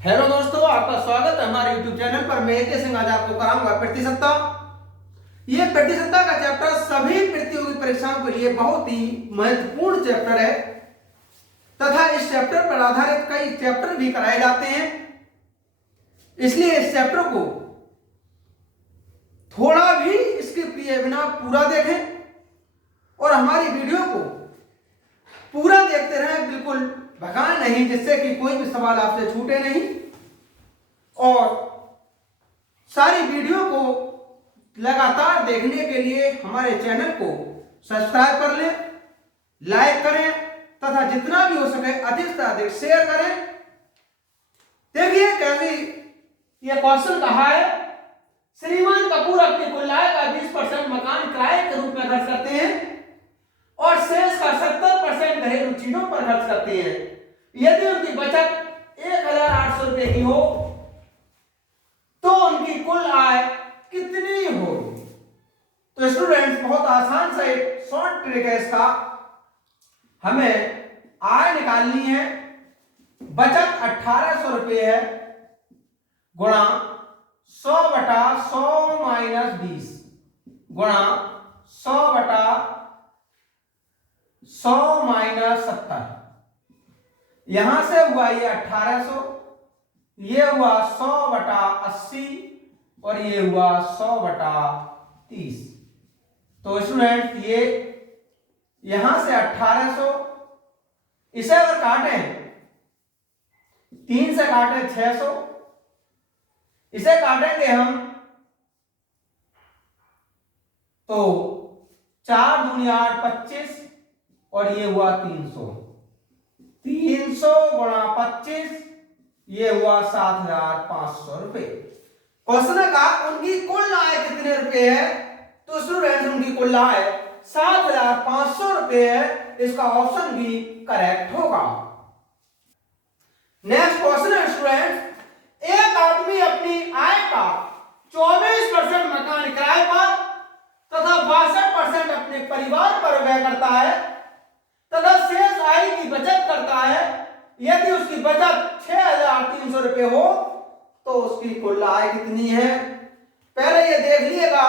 Hello दोस्तों, आपका स्वागत है हमारे YouTube चैनल पर। मैं AK सिंह आज आपको कराऊंगा प्रतिशतता। ये प्रतिशतता का चैप्टर सभी प्रतियोगी परीक्षाओं के लिए बहुत ही महत्वपूर्ण चैप्टर है तथा इस चैप्टर पर आधारित कई चैप्टर भी कराए जाते हैं। इसलिए इस चैप्टर को थोड़ा भी स्किप किए बिना पूरा देखें और हमारी वीडियो को पूरा देखते रहें, बिल्कुल भगाएं नहीं, जिससे कि कोई भी सवाल आपसे छूटे नहीं। और सारी वीडियो को लगातार देखने के लिए हमारे चैनल को सब्सक्राइब कर लें, लाइक करें तथा जितना भी हो सके अधिक से अधिक शेयर करें। देखिए कैसे ये क्वेश्चन कहा है, श्रीमान कपूर अपनी कुल आय का 20% मकान किराए के रूप में खर्च करते हैं और शेष का 70% घरेलू चीजों पर खर्च करते हैं। यदि उनकी बचत 1800 रुपए की हो तो उनकी कुल आय कितनी होगी। तो स्टूडेंट्स, बहुत आसान सा एक शॉर्ट ट्रिक है इसका। हमें आय निकालनी है। बचत 1800 रुपए है गुणा 100/100 माइनस 20 गुणा 100/100 माइनस 70। यहां से हुआ ये 1800, ये हुआ 100/80 और ये हुआ 100/30। तो स्टूडेंट, ये यहां से 1800, इसे अगर काटें 3 से काटें 600, इसे काटेंगे हम तो 4 दूनी 8 25 और ये हुआ 300 गुणा 25, ये हुआ 7500 रुपए। क्वेश्चन का उनकी कुल आय कितने रुपए है, तो स्टूडेंट्स उनकी कुल आय 7500 रुपए है। इसका ऑप्शन भी करेक्ट होगा। नेक्स्ट क्वेश्चन है स्टूडेंट, एक आदमी अपनी आय का 24% मकान किराए पर तथा 62% अपने परिवार पर व्यय करता है तथा शेष आय की बचत करता है। यदि उसकी बचत 6300 रुपए हो तो उसकी कुल आय कितनी है। पहले ये देख लीजिएगा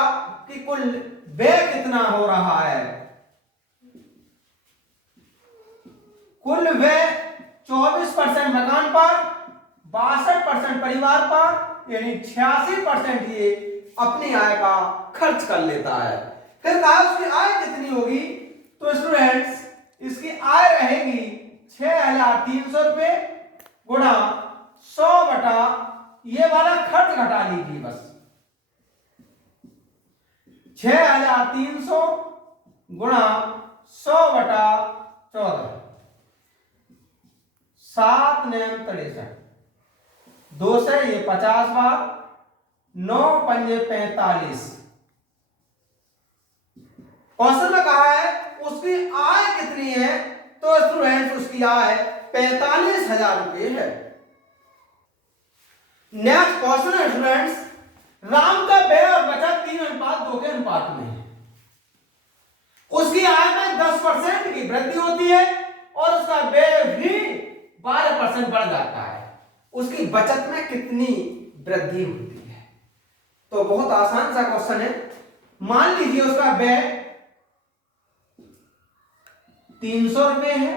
कि कुल व्यय कितना हो रहा है। कुल व्यय 24% मकान पर, 62% परिवार पर, यानी 86% ये अपनी आय का खर्च कर लेता है। फिर कहा उसकी आय कितनी होगी, तो स्टूडेंट्स इसकी आय रहेगी 6300 रुपए गुणा 100 ये वाला खर्च घटा लीजिए बस। 6300 गुणा 100/14, 7 9 63, 2 से ये 50 बार, 9 पंजे 45। क्वेश्चन में कहा है उसकी आय कितनी है, तो स्टूडेंट्स उसकी आय 45,000 रुपए है। नेक्स्ट क्वेश्चन है स्टूडेंट्स, राम का व्यय और बचत 3:2 के अनुपात में है। उसकी आय में 10% की वृद्धि होती है और उसका व्यय भी 12% बढ़ जाता है। उसकी बचत में कितनी वृद्धि होती है, तो बहुत आसान सा क्वेश्चन है। मान लीजिए उसका व्यय 300 रुपए है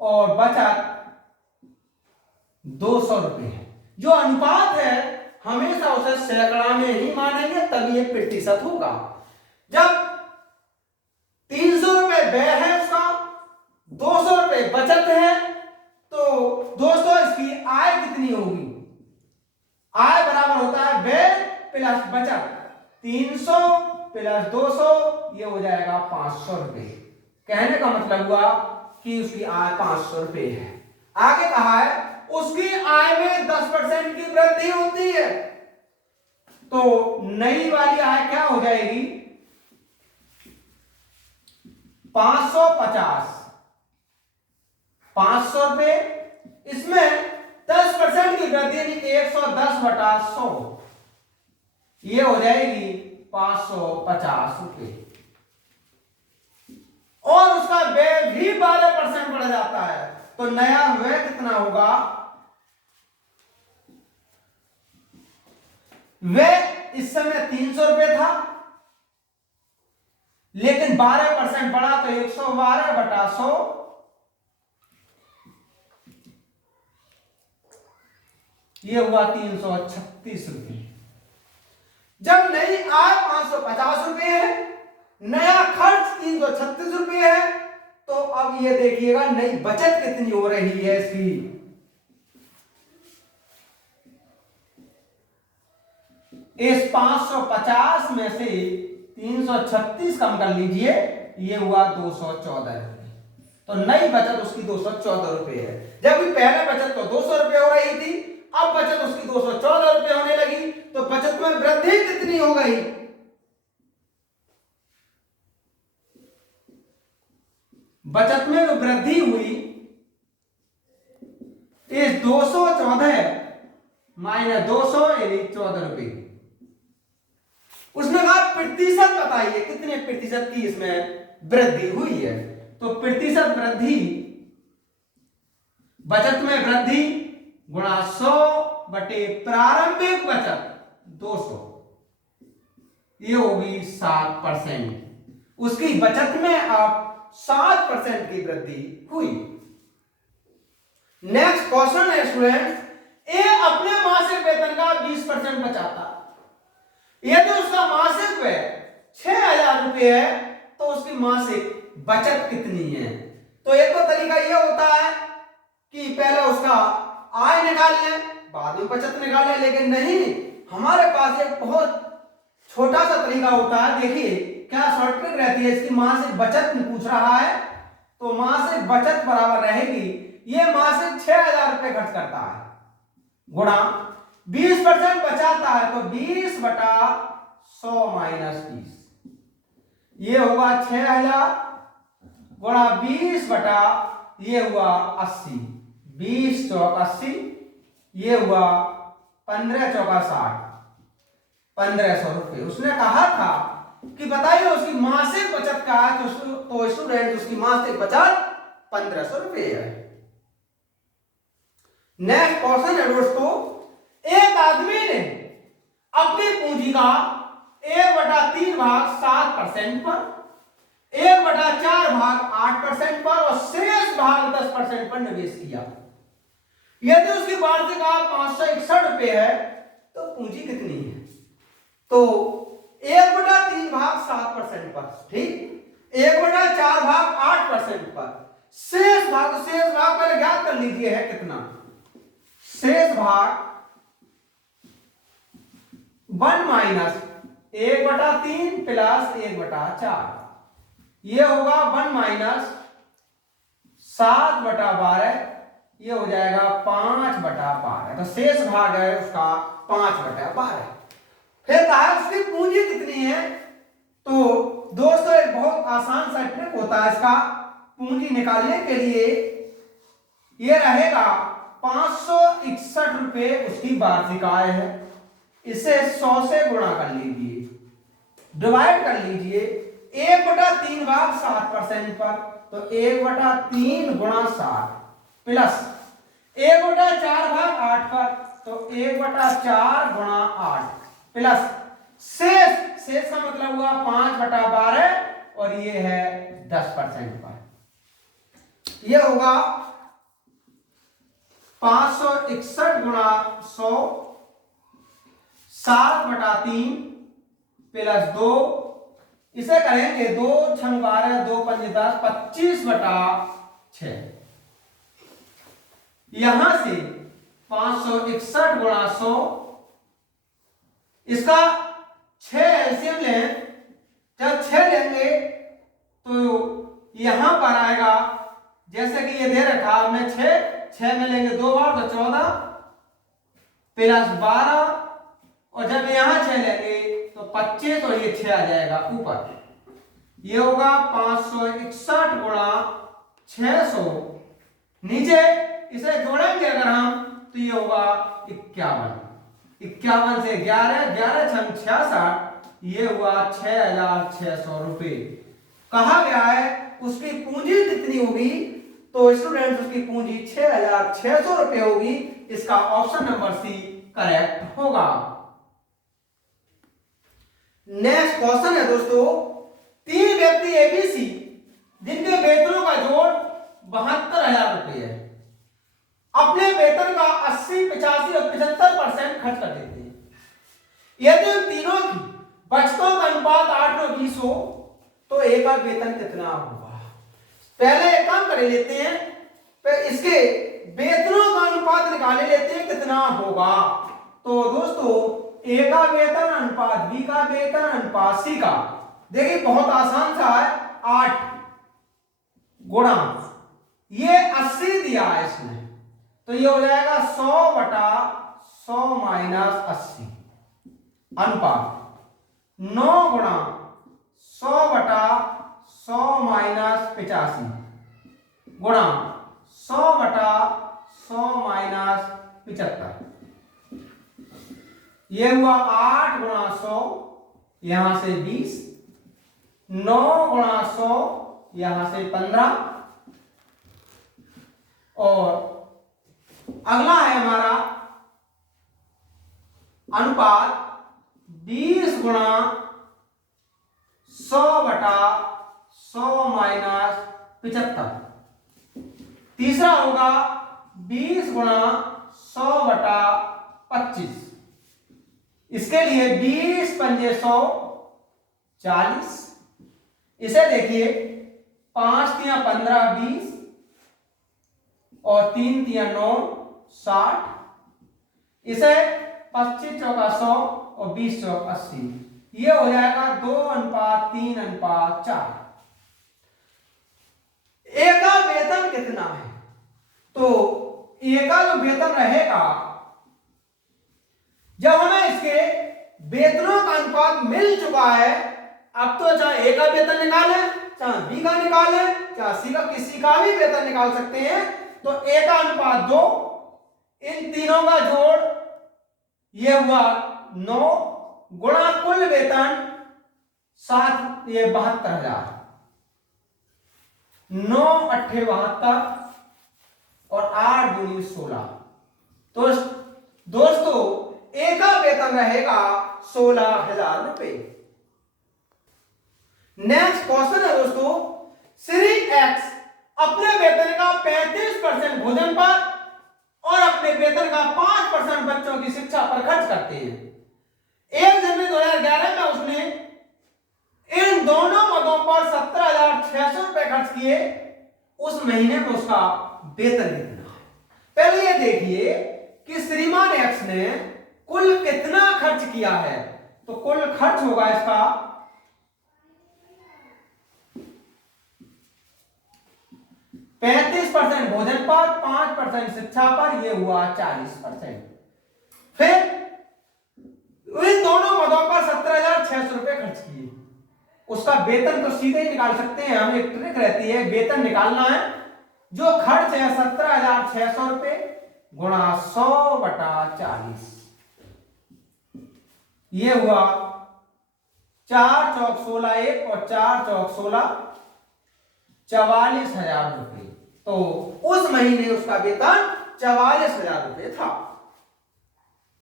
और बचत 200 रुपए है। जो अनुपात है हमेशा उसे सैकड़ा में ही मानेंगे, तभी ये प्रतिशत होगा। जब 300 रुपए व्यय है उसका, 200 रुपए बचत है, तो दोस्तों इसकी आय कितनी होगी। आय बराबर होता है व्यय प्लस बचत। 300 प्लस 200 ये हो जाएगा 500 रुपए। कहने का मतलब हुआ कि उसकी आय 500 रुपए है। आगे कहा है उसकी आय में 10% की वृद्धि होती है, तो नई वाली आय क्या हो जाएगी 550, 500 रुपए। इसमें 10% की वृद्धि यानी 110/100, ये हो जाएगी 550 रुपए। और उसका व्यय भी 12% बढ़ जाता है, तो नया व्यय कितना होगा वह इस समय 300 रुपये था, लेकिन 12% बढ़ा तो 112/100, ये हुआ 336 रुपये। जब नई आय 550 रुपये है, नया खर्च 336 रुपये है, तो अब ये देखिएगा नई बचत कितनी हो रही है इसकी। इस 550 में से 336 कम कर लीजिए, ये हुआ 214 रुपये। तो नई बचत उसकी 214 रुपये है, जबकि पहले बचत तो 200 रुपये हो रही थी, अब बचत उसकी 214 रुपये होने लगी। तो बचत में वृद्धि कितनी हो गई? बचत में जो वृद्धि हुई, इस 214 माइनस 200 यानी 14 रुपये। उसने कहा प्रतिशत बताइए कितने प्रतिशत की इसमें वृद्धि हुई है। तो प्रतिशत वृद्धि, बचत में वृद्धि गुणा 100 बटे प्रारंभिक बचत 200, ये होगी 7%। उसकी बचत में अब 7% की वृद्धि हुई। नेक्स्ट क्वेश्चन है स्टूडेंट, ए अपने मासिक वेतन का 20% बचाता। यदि उसका मासिक व्यय 6000 रुपये है तो उसकी मासिक बचत कितनी है? तो एक तो तरीका यह होता है कि पहले उसका आय निकाल लें, बाद में बचत निकाल लें, लेकिन नहीं, हमारे पास एक बहुत छोटा सा तरीका होता है। देखिए क्या शॉर्ट ट्रिक रहती है इसकी। मासिक बचत पूछ रहा है तो मासिक बचत बराबर रहेगी, ये मासिक 6000 रुपये खर्च करता है, गुणा 20% बचाता है तो 20/100 माइनस 20, ये होगा 6000 गुणा 20 बटा ये हुआ 80, 20 चौक 80, ये हुआ 15 चौका 60, 1500 रुपये। उसने कहा था कि बताइए उसकी मासिक बचत का है, तो स्टूडेंट उसकी मासिक बचत 1500 रुपये है। नेक्स्ट क्वेश्चन है दोस्तों, एक आदमी ने अपनी पूंजी का 1/3 भाग 7% पर, 1/4 भाग 8% पर और शेष भाग 10% पर निवेश किया। यदि उसकी वार्षिक आय 561 रुपये है तो पूंजी कितनी है? तो 1/3 भाग 7% पर, ठीक, 1/4 भाग 8% पर, शेष भाग पहले ज्ञात कर लीजिए है कितना। शेष भाग 1 माइनस 1/3 प्लस 1/4, ये होगा 1 माइनस 7/12, ये हो जाएगा 5/12। तो शेष भाग है उसका 5/12। फिर कहा उसकी पूंजी कितनी है? तो दोस्तों एक बहुत आसान सा ट्रिक होता है इसका पूंजी निकालने के लिए। ये रहेगा 561 रुपये उसकी वार्षिक आय है, इसे 100 से गुणा कर लीजिए, डिवाइड कर लीजिए 1/3 भाग 7% पर, तो 1/3 गुणा 7 प्लस 1/4 भाग 8 पर, तो 1/4 गुणा 8 प्लस शेष का मतलब हुआ 5/12 और ये है 10% पर, ये होगा 561 गुणा 100, 7/3 प्लस 2, इसे करेंगे 2 छंग 12, 2 पंजे 10, 25/6। यहां से 561 गुणा 100, इसका 6 एलसीएम लें। जब 6 लेंगे तो यहां पर आएगा, जैसे कि ये दे रखा हमने 6 में लेंगे 2 बार तो 14 प्लस 12, और जब यहां 6 लेंगे तो 25 और ये 6 आ जाएगा ऊपर, ये होगा 561 गुणा 600, नीचे इसे जोड़ेंगे अगर हम तो ये होगा 51, 51 से 11, 11 छंग 66, ये हुआ 6600 रुपये। कहा गया है उसकी पूंजी कितनी होगी? तो स्टूडेंट्स उसकी पूंजी 6600 रुपये होगी। इसका ऑप्शन नंबर सी करेक्ट होगा। नेक्स्ट क्वेश्चन है दोस्तों, 3 व्यक्ति एबीसी जिनके वेतनों का जोड़ 72,000 रुपये है, अपने वेतन का 80, 85 और 75% खर्च कर देते हैं। यदि उन तीनों की बचतों का अनुपात 8:20 हो तो ए का वेतन कितना होगा? पहले एक काम कर लेते हैं, फिर इसके वेतनों का अनुपात निकाले लेते हैं कितना होगा। तो दोस्तों ए का वेतन अनुपात बी का वेतन अनुपात सी का, देखिए बहुत आसान सा है, 8 गुणा ये 80 दिया है इसमें, तो ये हो जाएगा 100/100 माइनस 80 अनुपात 9 गुणा 100/100 माइनस 85 गुणा 100/100 माइनस 75, ये हुआ 8 गुणा 100, यहां से 20, 9 गुणा 100, यहां से 15, और अगला है हमारा अनुपात 20 गुणा 100/100 माइनस 75, तीसरा होगा 20 गुणा 100/25, इसके लिए 20 पंजे 100 40, इसे देखिए 5 तिया 15 20 और 3 तिया 9 60, इसे 25 चौका 100 और 20 चौक 80, ये हो जाएगा 2:3:4। ए का वेतन कितना है? तो ए का जो वेतन रहेगा, जब हमें इसके वेतनों का अनुपात मिल चुका है, अब तो चाहे ए का वेतन निकाले, चाहे बी का निकाले, चाहे सी का, किसी का भी वेतन निकाल सकते हैं। तो ए का अनुपात 2, इन तीनों का जोड़ ये हुआ 9 गुणा कुल वेतन 7, ये 72,000, 9 8 72 और 8 दूनी 16। तो दोस्तों ए का वेतन रहेगा 16,000 रुपए। नेक्स्ट क्वेश्चन है दोस्तों, श्री एक्स अपने वेतन का 35% भोजन पर और अपने वेतन का 5% बच्चों की शिक्षा पर खर्च करते हैं। 1 जनवरी 2011 में उसने इन दोनों मदों पर 17,600 रुपए खर्च किए, उस महीने में उसका वेतन कितना है? पहले ये देखिए कि श्रीमान एक्स ने कुल कितना खर्च किया है। तो कुल खर्च होगा इसका 35% भोजन पर, 5% शिक्षा पर, ये हुआ 40%। फिर इन दोनों मदों पर 17,600 रुपए खर्च किए, उसका वेतन तो सीधे ही निकाल सकते हैं, हमें एक ट्रिक रहती है, वेतन निकालना है, जो खर्च है 17,600 रुपए गुणा 100/40, ये हुआ 4 चौक 16 1 और 4 चौक 16, 44,000 रुपए। तो उस महीने उसका वेतन 44,000 रुपए था।